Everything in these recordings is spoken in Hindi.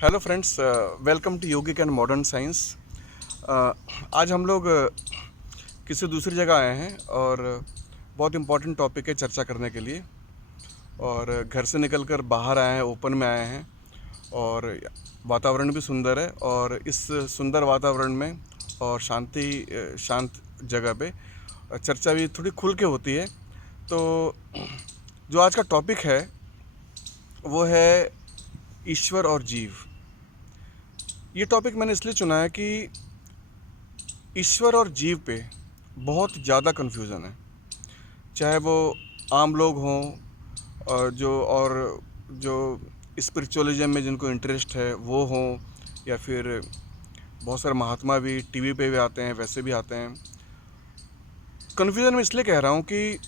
Hello friends, welcome to yogic and modern science. आज हम लोग किसी दूसरी जगह आए हैं और बहुत इम्पोर्टेंट टॉपिक है चर्चा करने के लिए। और घर से निकलकर बाहर आए हैं, ओपन में आए हैं और वातावरण भी सुंदर है। और इस सुंदर वातावरण में और शांत जगह पे चर्चा भी थोड़ी खुल के होती है। तो जो आज का टॉपिक है वो है ईश्वर और जीव। ये टॉपिक मैंने इसलिए चुना है कि ईश्वर और जीव पे बहुत ज़्यादा कन्फ्यूज़न है। चाहे वो आम लोग हों और जो स्पिरिचुअलिज्म में जिनको इंटरेस्ट है वो हों, या फिर बहुत सारे महात्मा भी टीवी पे भी आते हैं, वैसे भी आते हैं। कन्फ्यूज़न में इसलिए कह रहा हूँ कि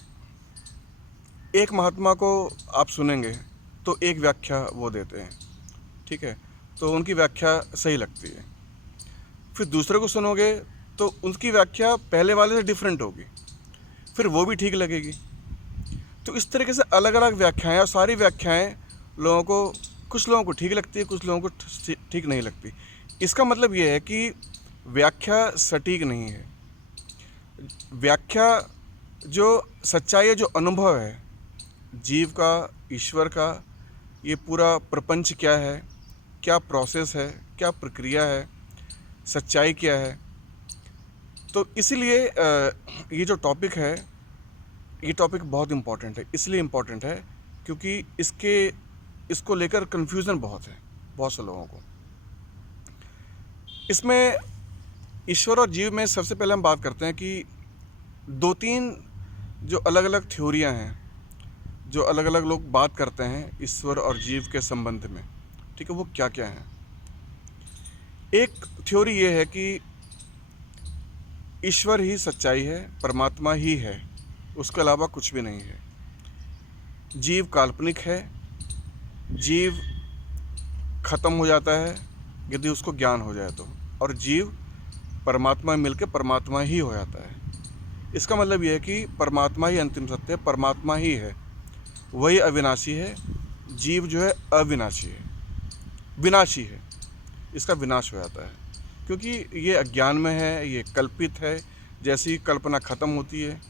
एक महात्मा को आप सुनेंगे तो एक व्याख्या वो देते हैं, ठीक है, तो उनकी व्याख्या सही लगती है। फिर दूसरे को सुनोगे तो उनकी व्याख्या पहले वाले से डिफरेंट होगी, फिर वो भी ठीक लगेगी। तो इस तरीके से अलग अलग व्याख्याएं, और सारी व्याख्याएं कुछ लोगों को ठीक लगती है, कुछ लोगों को ठीक नहीं लगती। इसका मतलब ये है कि व्याख्या सटीक नहीं है। व्याख्या, जो सच्चाई है, जो अनुभव है जीव का, ईश्वर का, ये पूरा प्रपंच क्या है, क्या प्रोसेस है, क्या प्रक्रिया है, सच्चाई क्या है। तो इसीलिए ये जो टॉपिक है, ये टॉपिक बहुत इम्पॉर्टेंट है। इसलिए इम्पॉर्टेंट है क्योंकि इसको लेकर कन्फ्यूज़न बहुत है बहुत से लोगों को। इसमें ईश्वर और जीव में सबसे पहले हम बात करते हैं कि दो तीन जो अलग अलग थ्योरियां हैं, जो अलग अलग लोग बात करते हैं ईश्वर और जीव के संबंध में, ठीक है, वो क्या क्या हैं। एक थ्योरी ये है कि ईश्वर ही सच्चाई है, परमात्मा ही है, उसके अलावा कुछ भी नहीं है। जीव काल्पनिक है, जीव खत्म हो जाता है यदि उसको ज्ञान हो जाए तो, और जीव परमात्मा में मिलकर परमात्मा ही हो जाता है। इसका मतलब यह है कि परमात्मा ही अंतिम सत्य है, परमात्मा ही है, वही अविनाशी है। जीव जो है अविनाशी है, विनाशी है, इसका विनाश हो जाता है क्योंकि ये अज्ञान में है, ये कल्पित है। जैसी कल्पना ख़त्म होती है,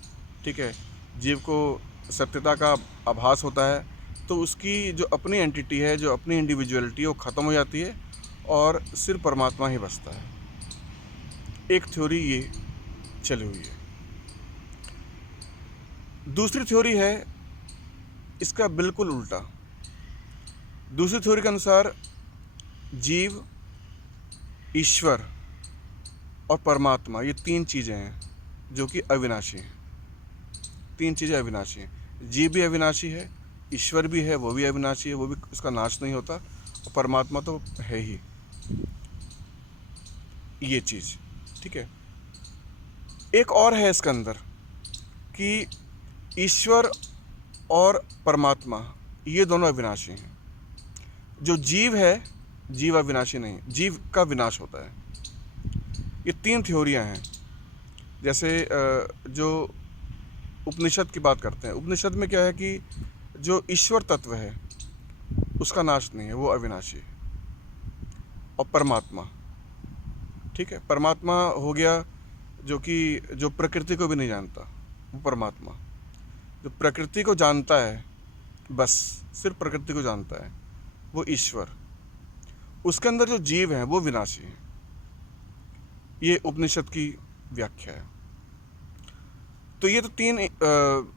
ठीक है, जीव को सत्यता का आभास होता है, तो उसकी जो अपनी एंटिटी है, जो अपनी इंडिविजुअलिटी है, वो ख़त्म हो जाती है और सिर्फ परमात्मा ही बचता है। एक थ्योरी ये चली हुई है। दूसरी थ्योरी है इसका बिल्कुल उल्टा। दूसरी थ्योरी के अनुसार जीव, ईश्वर और परमात्मा, ये तीन चीज़ें हैं जो कि अविनाशी हैं। तीन चीज़ें अविनाशी हैं। जीव भी अविनाशी है, ईश्वर भी है, वो भी अविनाशी है, वो भी, उसका नाश नहीं होता, और परमात्मा तो है ही। ये चीज़, ठीक है। एक और है इसके अंदर कि ईश्वर और परमात्मा ये दोनों अविनाशी हैं। जो जीव है, जीव अविनाशी नहीं, जीव का विनाश होता है। ये तीन थ्योरियां हैं। जैसे जो उपनिषद की बात करते हैं, उपनिषद में क्या है कि जो ईश्वर तत्व है उसका नाश नहीं है, वो अविनाशी है। और परमात्मा, ठीक है, परमात्मा हो गया जो प्रकृति को भी नहीं जानता, वो परमात्मा। जो प्रकृति को जानता है, बस सिर्फ प्रकृति को जानता है, वो ईश्वर। उसके अंदर जो जीव हैं वो विनाशी हैं। ये उपनिषद की व्याख्या है। तो ये तो तीन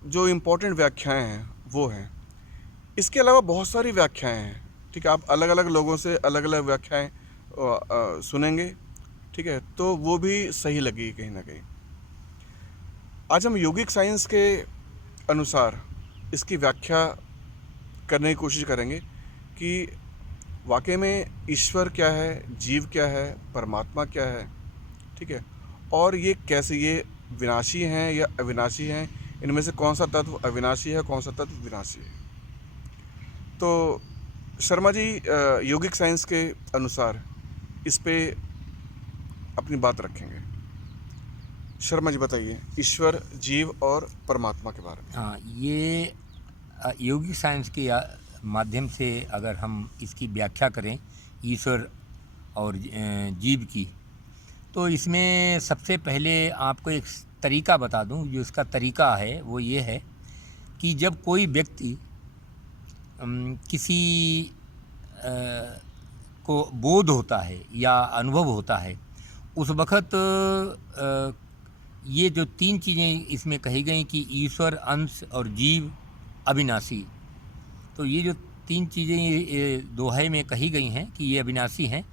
जो इम्पोर्टेंट व्याख्याएं हैं वो हैं। इसके अलावा बहुत सारी व्याख्याएं हैं, ठीक है। आप अलग अलग लोगों से अलग अलग व्याख्याएं सुनेंगे, ठीक है, तो वो भी सही लगेगी कहीं ना कहीं। आज हम योगिक साइंस के अनुसार इसकी व्याख्या करने की कोशिश करेंगे कि वाकई में ईश्वर क्या है, जीव क्या है, परमात्मा क्या है, ठीक है, और ये कैसे, ये विनाशी हैं या अविनाशी हैं, इनमें से कौन सा तत्व अविनाशी है, कौन सा तत्व विनाशी है। तो शर्मा जी योगिक साइंस के अनुसार इस पे अपनी बात रखेंगे। शर्मा जी बताइए ईश्वर, जीव और परमात्मा के बारे में। हाँ, ये योगिक साइंस की माध्यम से अगर हम इसकी व्याख्या करें ईश्वर और जीव की, तो इसमें सबसे पहले आपको एक तरीका बता दूं। जो इसका तरीका है वो ये है कि जब कोई व्यक्ति किसी को बोध होता है या अनुभव होता है, उस वक़्त ये जो तीन चीज़ें इसमें कही गई कि ईश्वर, अंश और जीव अविनाशी, तो ये जो तीन चीज़ें ये दोहे में कही गई हैं कि ये अविनाशी हैं,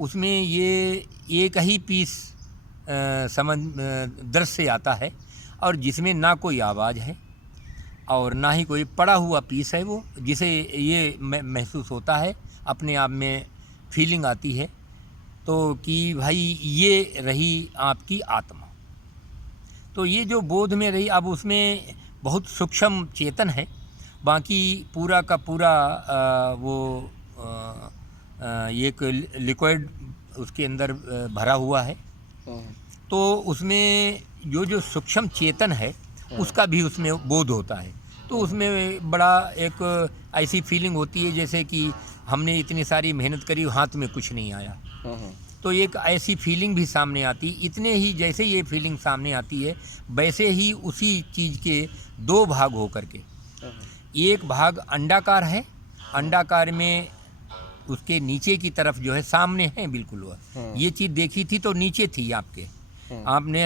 उसमें ये एक ही पीस समझ दृश्य आता है, और जिसमें ना कोई आवाज़ है और ना ही कोई पड़ा हुआ पीस है वो, जिसे ये महसूस होता है, अपने आप में फीलिंग आती है, तो कि भाई ये रही आपकी आत्मा। तो ये जो बोध में रही, अब उसमें बहुत सूक्ष्म चेतन है, बाकी पूरा का पूरा एक लिक्विड उसके अंदर भरा हुआ है। तो उसमें जो सूक्ष्म चेतन है उसका भी उसमें बोध होता है। तो उसमें बड़ा एक ऐसी फीलिंग होती है जैसे कि हमने इतनी सारी मेहनत करी, हाथ में कुछ नहीं आया। तो एक ऐसी फीलिंग भी सामने आती। इतने ही जैसे ये फीलिंग सामने आती है, वैसे ही उसी चीज़ के दो भाग हो करके, एक भाग अंडाकार है, अंडाकार में उसके नीचे की तरफ जो है सामने है बिल्कुल वह। ये चीज़ देखी थी तो नीचे थी आपके,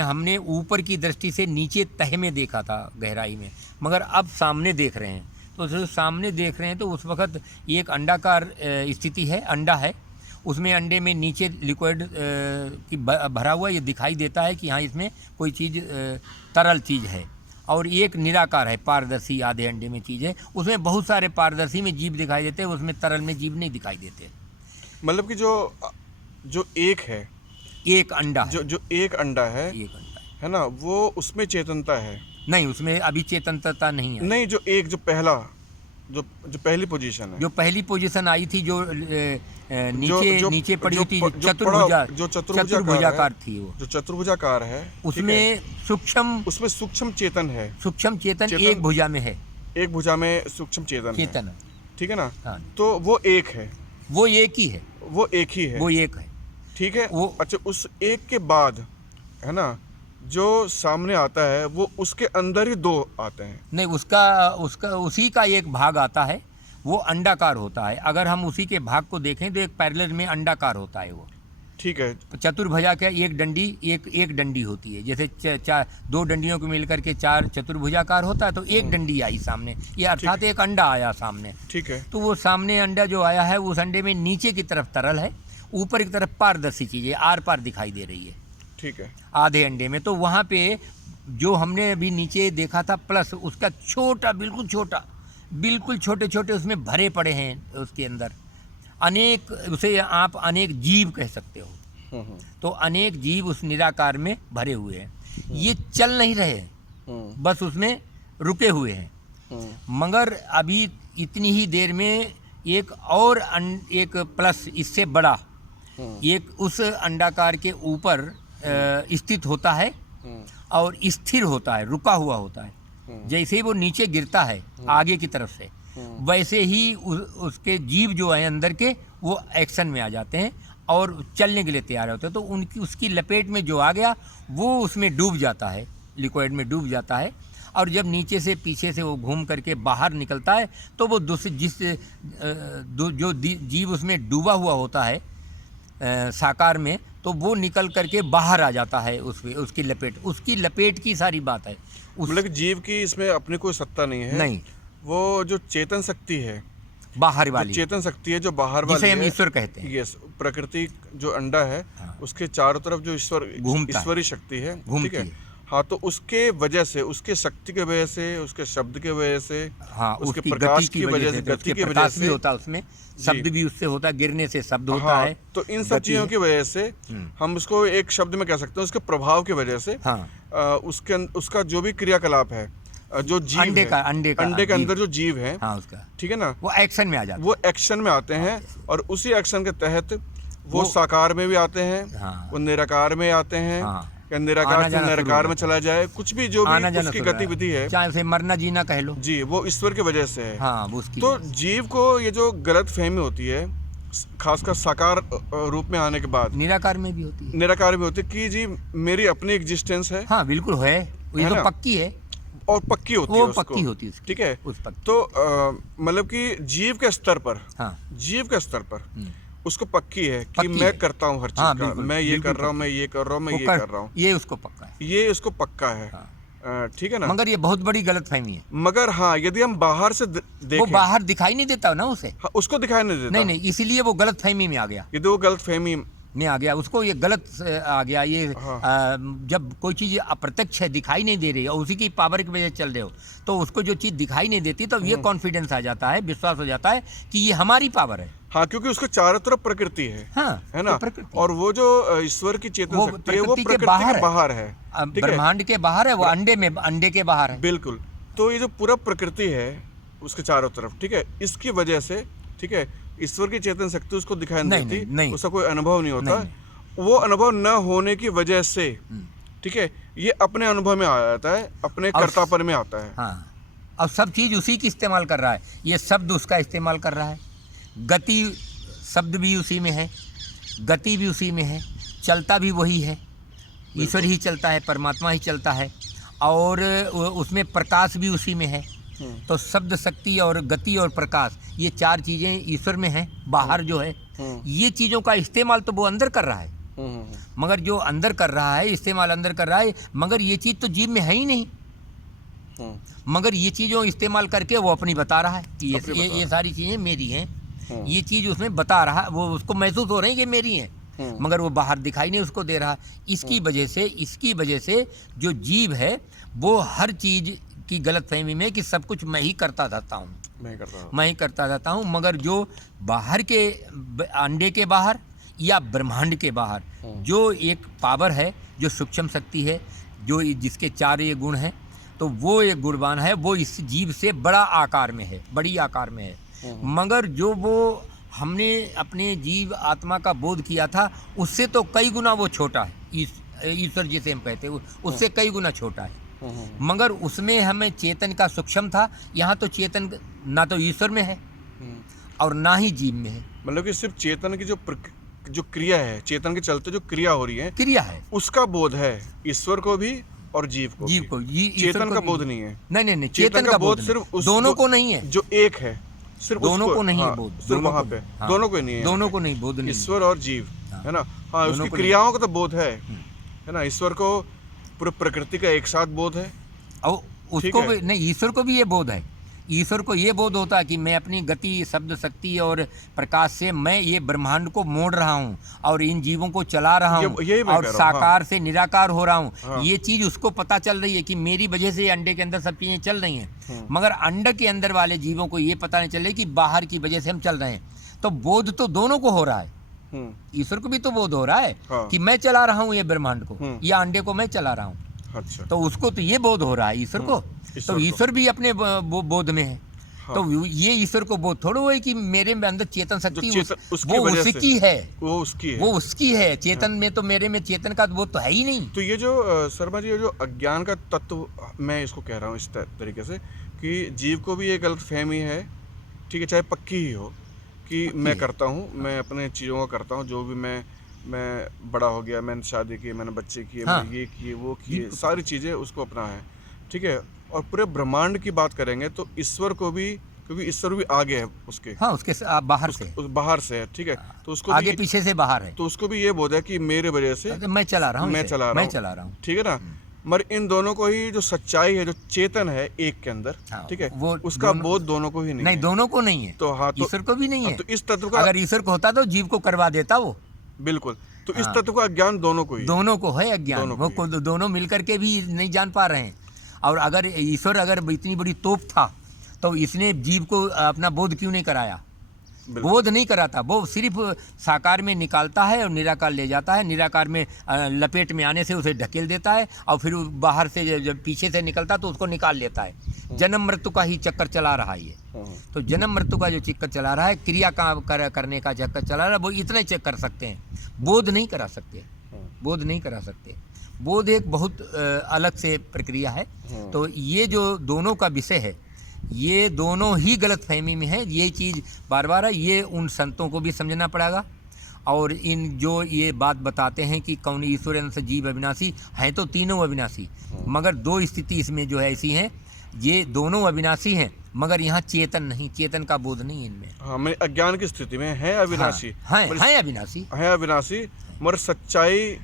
हमने ऊपर की दृष्टि से नीचे तह में देखा था गहराई में, मगर अब सामने देख रहे हैं। तो जो सामने देख रहे हैं तो उस वक़्त एक अंडाकार स्थिति है, अंडा है, उसमें अंडे में नीचे लिक्विड की भरा हुआ ये दिखाई देता है कि हाँ इसमें कोई चीज़ तरल चीज़ है, और एक निराकार है, पारदर्शी आधे अंडे में चीज़ है, उसमें बहुत सारे पारदर्शी में जीव दिखाई देते हैं, उसमें तरल में जीव नहीं दिखाई देते। मतलब कि जो एक है, एक अंडा है, जो एक अंडा है, एक अंडा है ना, वो उसमें चेतनता है? नहीं, उसमें अभी चेतनता नहीं है। नहीं, जो पहली पोजीशन है, जो पहली पोजीशन आई थी, जो नीचे पड़ी हुई थी, जो चतुर्भुजाकार थी, वो जो चतुर्भुजाकार है, उसमें सूक्ष्म चेतन है। सूक्ष्म चेतन एक भुजा में है, एक भुजा में सूक्ष्म चेतन है, ठीक है ना? हाँ। तो वो एक है, वो एक ही है, वो एक ही है, वो एक है, ठीक है। वो अच्छा, उस एक के बाद है ना जो सामने आता है, वो उसके अंदर ही दो आते हैं? नहीं, उसका उसी का एक भाग आता है, वो अंडाकार होता है। अगर हम उसी के भाग को देखें तो एक पैरेलल में अंडाकार होता है वो, ठीक है। चतुर्भुजा का एक डंडी होती है, जैसे दो डंडियों को मिलकर के चार चतुर्भुजाकार होता है, तो एक डंडी आई सामने, ये अर्थात एक अंडा आया सामने, ठीक है। तो वो सामने अंडा जो आया है, उस अंडे में नीचे की तरफ तरल है, ऊपर की तरफ पारदर्शी चीज़ें आर पार दिखाई दे रही है, ठीक है, आधे अंडे में। तो वहाँ पे जो हमने अभी नीचे देखा था, प्लस उसका छोटा, बिल्कुल छोटे छोटे उसमें भरे पड़े हैं, उसके अंदर अनेक, उसे आप अनेक जीव कह सकते हो। तो अनेक जीव उस निराकार में भरे हुए हैं, ये चल नहीं रहे हैं, बस उसमें रुके हुए हैं। मगर अभी इतनी ही देर में एक और एक प्लस इससे बड़ा एक उस अंडाकार के ऊपर स्थित होता है और स्थिर होता है, रुका हुआ होता है। जैसे ही वो नीचे गिरता है आगे की तरफ से, वैसे ही उसके जीव जो है अंदर के, वो एक्शन में आ जाते हैं और चलने के लिए तैयार होते हैं। तो उसकी लपेट में जो आ गया, वो उसमें डूब जाता है, लिक्विड में डूब जाता है, और जब नीचे से पीछे से वो घूम करके बाहर निकलता है, तो वो जो जीव उसमें डूबा हुआ होता है साकार में, तो वो निकल करके बाहर आ जाता है, उसकी लपेट की सारी बात है। मतलब जीव की इसमें अपनी कोई सत्ता नहीं है? नहीं, वो जो चेतन शक्ति है, बाहर वाली चेतन शक्ति है, जो बाहर वाली, जिसे हम ईश्वर कहते हैं। यस, प्रकृति जो अंडा है, हाँ, उसके चारों तरफ जो ईश्वरी शक्ति है, ठीक है। हाँ, तो उसके वजह से, उसके शक्ति के वजह से, उसके शब्द के वजह से, हाँ, उसके प्रकाश की वजह से, गति की वजह से होता है, उसमें शब्द भी उससे होता है, गिरने से शब्द होता है। तो इन सब चीजों की वजह से हम उसको एक शब्द में कह सकते हैं, उसके प्रभाव की वजह से, हाँ, उसका जो भी क्रियाकलाप है, जो जीव अंडे के अंदर जो जीव है, हाँ, उसका, ठीक है ना, वो एक्शन में आ जाते हैं, वो एक्शन में आते हैं, और उसी एक्शन के तहत वो साकार में भी आते हैं, हाँ, वो निराकार में आते हैं, हाँ, या निराकार आना से जाना शुरू निराकार हो में जाता चला जाए, कुछ भी जो आना भी जाना उसकी शुरू हो जाता गतिविधि है चाहे उसे मरना जीना कह लो। जी, वो ईश्वर की वजह से है। हाँ, वो उसकी तो वजह से। जीव को ये जो गलत फहमी होती है, खासकर साकार रूप में आने के बाद, निराकार में भी होती है। निराकार भी होती है कि जी मेरी अपनी एग्जिस्टेंस है हाँ बिल्कुल है, ये है तो ना? पक्की है, और पक्की होती है वो उसको, पक्की होती है उसकी, ठीक है। उस पक्की। तो मतलब कि जीव के स्तर पर, हाँ जीव के स्तर पर उसको पक्की है कि पक्की मैं है। करता हूँ हर चीज हाँ का, बिल्कुल, मैं ये बिल्कुल कर रहा हूँ, पक्की मैं है। ये कर रहा हूँ, मैं वो ये कर, कर रहा हूँ, ये उसको पक्का है। ये उसको पक्का है। हाँ। ठीक है ना। मगर ये बहुत बड़ी गलत फहमी है, मगर हाँ, यदि हम बाहर से वो देखें, बाहर दिखाई नहीं देता ना उसे। हाँ, उसको दिखाई नहीं देता। नहीं नहीं, इसीलिए वो गलत फहमी में आ गया, यदि वो गलत फहमी, में आ गया, उसको ये गलत आ गया ये। हाँ। जब कोई चीज़ अप्रत्यक्ष है, दिखाई नहीं दे रही है और उसी की पावर की वजह से चल रहे हो, तो उसको जो चीज़ दिखाई नहीं देती तो ये कॉन्फिडेंस आ जाता है, विश्वास हो जाता है कि ये हमारी पावर है। हाँ, क्योंकि उसके चारों तरफ प्रकृति है हाँ, है ना। तो प्रकृति, और वो जो ईश्वर की चेतन वो शक्ति है वो प्रकृति के प्रकृति बाहर के है। बाहर है, ठीक है। ब्रह्मांड के बाहर है, वो अंडे में, अंडे के बाहर है। बिल्कुल। तो ये जो पूरा प्रकृति है उसके चारों तरफ, ठीक है, इसकी वजह से, ठीक है, ईश्वर की चेतन शक्ति उसको दिखाई नहीं नहीं, देती, नहीं। उसका कोई अनुभव नहीं होता। नहीं। वो अनुभव न होने की वजह से, ठीक है, ये अपने अनुभव में आ जाता है, अपने कर्तापन में आता है। हाँ, और सब चीज़ उसी की इस्तेमाल कर रहा है, ये शब्द उसका इस्तेमाल कर रहा है, गति शब्द भी उसी में है, गति भी उसी में है, चलता भी वही है, ईश्वर ही चलता है, परमात्मा ही चलता है, और उसमें प्रकाश भी उसी में है। तो शब्द, शक्ति और गति और प्रकाश, ये चार चीज़ें ईश्वर में हैं। बाहर जो है ये चीज़ों का इस्तेमाल तो वो अंदर कर रहा है, मगर जो अंदर कर रहा है, इस्तेमाल अंदर कर रहा है, मगर ये चीज़ तो जीव में है ही नहीं। मगर ये चीज़ों इस्तेमाल करके वो अपनी बता रहा है कि ये सारी चीज़ें मेरी हैं, ये चीज़ उसमें बता रहा है, वो उसको महसूस हो रही है कि मेरी हैं, मगर वो बाहर दिखाई नहीं उसको दे रहा। इसकी वजह से जो जीव है वो हर चीज़ की गलत फहमी में कि सब कुछ मैं ही करता रहता हूँ, मैं ही करता रहता हूँ। मगर जो बाहर के अंडे के बाहर या ब्रह्मांड के बाहर जो एक पावर है, जो सूक्ष्म शक्ति है, जो जिसके चार ये गुण हैं, तो वो एक गुणवान है, वो इस जीव से बड़ा आकार में है, बड़ी आकार में है। मगर जो वो हमने अपने जीव आत्मा का बोध किया था, उससे तो कई गुना वो छोटा है। ईश्वर जिसे हम कहते हैं उससे कई गुना छोटा है। मगर उसमें हमें चेतन का सूक्ष्म था, यहाँ तो चेतन ना तो ईश्वर में है और ना ही जीव में है। मतलब कि सिर्फ चेतन की जो क्रिया है, चेतन के चलते जो क्रिया हो रही है, क्रिया है, उसका बोध है ईश्वर को भी और जीव को भी। चेतन का बोध नहीं है। नहीं, चेतन का बोध सिर्फ दोनों को नहीं है, जो एक है, सिर्फ दोनों उसको, को नहीं हाँ, है बोध, सिर्फ वहाँ पे दोनों को नहीं है, दोनों को नहीं बोध, ईश्वर और जीव, है ना। हाँ, उसकी क्रियाओं का तो बोध है ना। ईश्वर को पूरी प्रकृति का एक साथ बोध है, और उसको भी नहीं, ईश्वर को भी ये बोध है। ईश्वर को ये बोध होता है कि मैं अपनी गति, शब्द, शक्ति और प्रकाश से मैं ये ब्रह्मांड को मोड़ रहा हूँ और इन जीवों को चला रहा हूँ और साकार से निराकार हो रहा हूँ। ये चीज़ उसको पता चल रही है कि मेरी वजह से अंडे के अंदर सब चीज़ें चल रही हैं, मगर अंडे के अंदर वाले जीवों को ये पता नहीं चल रही कि बाहर की वजह से हम चल रहे हैं। तो बोध तो दोनों को हो रहा है, ईश्वर को भी तो बोध हो रहा है कि मैं चला रहा हूँ ये ब्रह्मांड को, या अंडे को मैं चला रहा हूँ। अच्छा। तो उसको तो ये बोध हो रहा है ईश्वर को, तो ईश्वर भी अपने बोध में है। हाँ। तो ये ईश्वर को बोध थोड़ा है कि मेरे में अंदर चेतन शक्ति वो उसकी है, वो उसकी है। चेतन में तो मेरे में चेतन का बोध तो है ही नहीं। तो ये जो शर्मा जी, ये जो अज्ञान का तत्व मैं इसको कह रहा हूँ इस तरीके से कि जीव को भी ये गलत फहमी है, ठीक है, चाहे पक्की ही हो, कि मैं करता हूँ, मैं अपने चीज़ों का करता हूँ, जो भी मैं बड़ा हो गया, मैंने शादी की, मैंने बच्चे किए, हाँ। मैंने ये किए, वो किए, सारी चीज़ें उसको अपना है, ठीक है। और पूरे ब्रह्मांड की बात करेंगे तो ईश्वर को भी, क्योंकि ईश्वर भी आगे है उसके, हाँ, उसके बाहर से है, ठीक है। तो उसको आगे पीछे से बाहर है, तो उसको भी ये बोध है कि मेरे वजह से मैं चला रहा हूँ, मैं चला रहा हूँ, ठीक है ना। मगर इन दोनों को ही जो सच्चाई है, जो चेतन है एक के अंदर, ठीक है, उसका बोध दोनों को ही नहीं, दोनों को नहीं है। तो हाँ, ईश्वर को भी नहीं है। तो इस तत्व का, अगर ईश्वर को होता तो जीव को करवा देता वो, बिल्कुल। तो इस तत्व का अज्ञान दोनों को है अज्ञान, वो दोनों मिलकर के भी नहीं जान पा रहे हैं। और अगर ईश्वर अगर इतनी बड़ी तोप था तो इसने जीव को अपना बोध क्यों नहीं कराया? बोध नहीं कराता, वो सिर्फ साकार में निकालता है और निराकार ले जाता है, निराकार में लपेट में आने से उसे ढकेल देता है, और फिर बाहर से जब पीछे से निकलता तो उसको निकाल लेता है। जन्म मृत्यु का ही चक्कर चला रहा है ये। तो जन्म मृत्यु का जो चक्कर चला रहा है, क्रिया का करने का चक्कर चला रहा है, वो इतना चेक कर सकते हैं, बोध नहीं करा सकते, बोध नहीं करा सकते। बोध एक बहुत अलग से प्रक्रिया है। तो ये जो दोनों का विषय है, ये दोनों ही गलत फहमी में है। ये चीज़ बार बार है, ये उन संतों को भी समझना पड़ेगा। और इन जो ये बात बताते हैं कि कौन ईश्वर अंश जीव अविनाशी, हैं तो तीनों अविनाशी, मगर दो स्थिति इसमें जो है ऐसी हैं, ये दोनों अविनाशी हैं मगर यहाँ चेतन नहीं, चेतन का बोध नहीं इनमें। हाँ, मैं अज्ञान की स्थिति में है अविनाशी, हाँ, हैं अविनाशी, है अविनाशी, मगर सच्चाई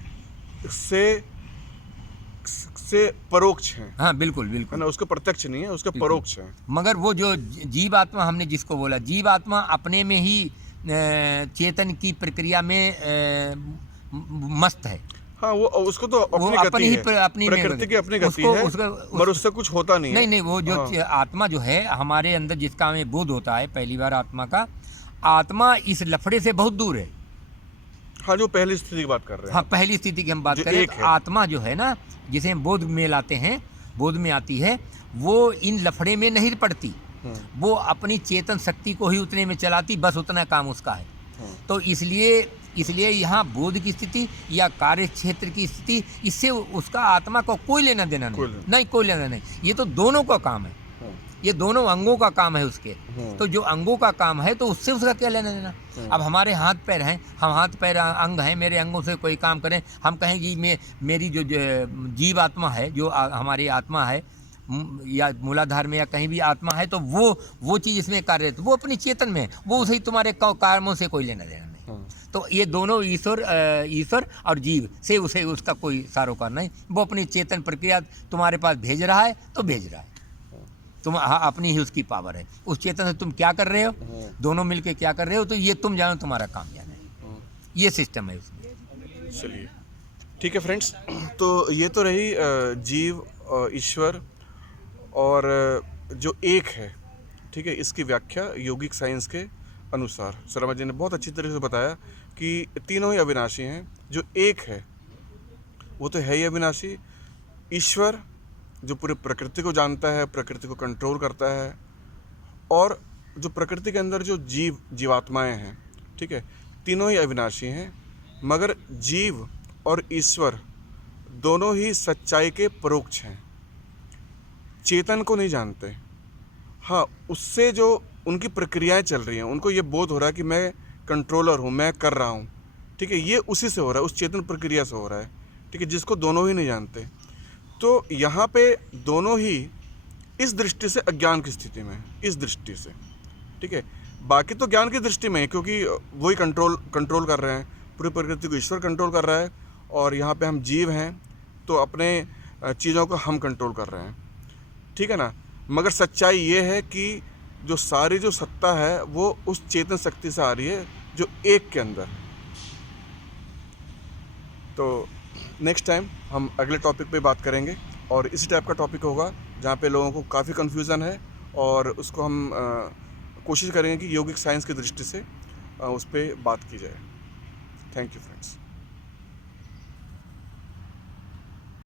से परोक्ष है। हाँ बिल्कुल है बिल्कुल, ना, उसके प्रत्यक्ष नहीं है, उसके परोक्ष है। मगर वो जो जीवात्मा हमने जिसको बोला, जीवात्मा अपने में ही चेतन की प्रक्रिया में मस्त है। हाँ, वो उसको तो अपनी गति है, अपनी प्रकृति की अपनी गति है, मगर उससे कुछ होता नहीं है। नहीं, वो जो आत्मा जो है हमारे अंदर, जिसका हमें बोध होता है पहली बार आत्मा का, आत्मा इस लफड़े से बहुत दूर है। हाँ, जो पहली स्थिति की बात कर रहे हैं। हाँ, पहली स्थिति की हम बात करें तो आत्मा जो है ना, जिसे हम बोध में लाते हैं, बोध में आती है, वो इन लफड़े में नहीं पड़ती। वो अपनी चेतन शक्ति को ही उतने में चलाती, बस उतना काम उसका है। तो इसलिए यहाँ बोध की स्थिति या कार्य क्षेत्र की स्थिति, इससे उसका आत्मा को कोई लेना देना नहीं, कोई लेना नहीं। ये तो दोनों का काम है, ये दोनों अंगों का काम है उसके। तो जो अंगों का काम है तो उससे उसका क्या लेना देना। अब हमारे हाथ पैर हैं, हम हाथ पैर अंग हैं, मेरे अंगों से कोई काम करें, हम कहें कि मेरी जो जीव आत्मा है, जो हमारी आत्मा है या मूलाधार में या कहीं भी आत्मा है, तो वो चीज़ इसमें कार्य, तो वो अपनी चेतन में है, वो उसे तुम्हारे कर्मों से कोई लेना देना नहीं। तो ये दोनों ईश्वर और जीव से उसे उसका कोई सारोकार नहीं। वो अपनी चेतन प्रक्रिया तुम्हारे पास भेज रहा है तो भेज रहा है, तुम अपनी ही उसकी पावर है। उस चेतन से तुम क्या कर रहे हो, दोनों मिलके क्या कर रहे हो, तो ये तुम जानो, तुम्हारा काम जाना है। ये सिस्टम है उसमें। चलिए ठीक है फ्रेंड्स, तो ये तो रही जीव, ईश्वर और जो एक है, ठीक है, इसकी व्याख्या योगिक साइंस के अनुसार शर्मा जी ने बहुत अच्छी तरह से बताया कि तीनों ही अविनाशी हैं। जो एक है वो तो है ही अविनाशी। ईश्वर जो पूरी प्रकृति को जानता है, प्रकृति को कंट्रोल करता है, और जो प्रकृति के अंदर जो जीवात्माएं हैं, ठीक है, तीनों ही अविनाशी हैं। मगर जीव और ईश्वर दोनों ही सच्चाई के परोक्ष हैं, चेतन को नहीं जानते। हाँ, उससे जो उनकी प्रक्रियाएं चल रही हैं, उनको ये बोध हो रहा है कि मैं कंट्रोलर हूँ, मैं कर रहा हूँ, ठीक है, ये उसी से हो रहा है, उस चेतन प्रक्रिया से हो रहा है, ठीक है, जिसको दोनों ही नहीं जानते। तो यहाँ पे दोनों ही इस दृष्टि से अज्ञान की स्थिति में है, इस दृष्टि से, ठीक है। बाकी तो ज्ञान की दृष्टि में है, क्योंकि वही कंट्रोल कर रहे हैं, पूरी प्रकृति को ईश्वर कंट्रोल कर रहा है, और यहाँ पे हम जीव हैं तो अपने चीज़ों को हम कंट्रोल कर रहे हैं, ठीक है ना। मगर सच्चाई ये है कि जो सारी जो सत्ता है वो उस चेतन शक्ति से आ रही है, जो एक के अंदर। तो नेक्स्ट टाइम हम अगले टॉपिक पे बात करेंगे, और इसी टाइप का टॉपिक होगा जहाँ पे लोगों को काफ़ी कन्फ्यूज़न है, और उसको हम कोशिश करेंगे कि योगिक साइंस की दृष्टि से उस पर बात की जाए। Thank you friends.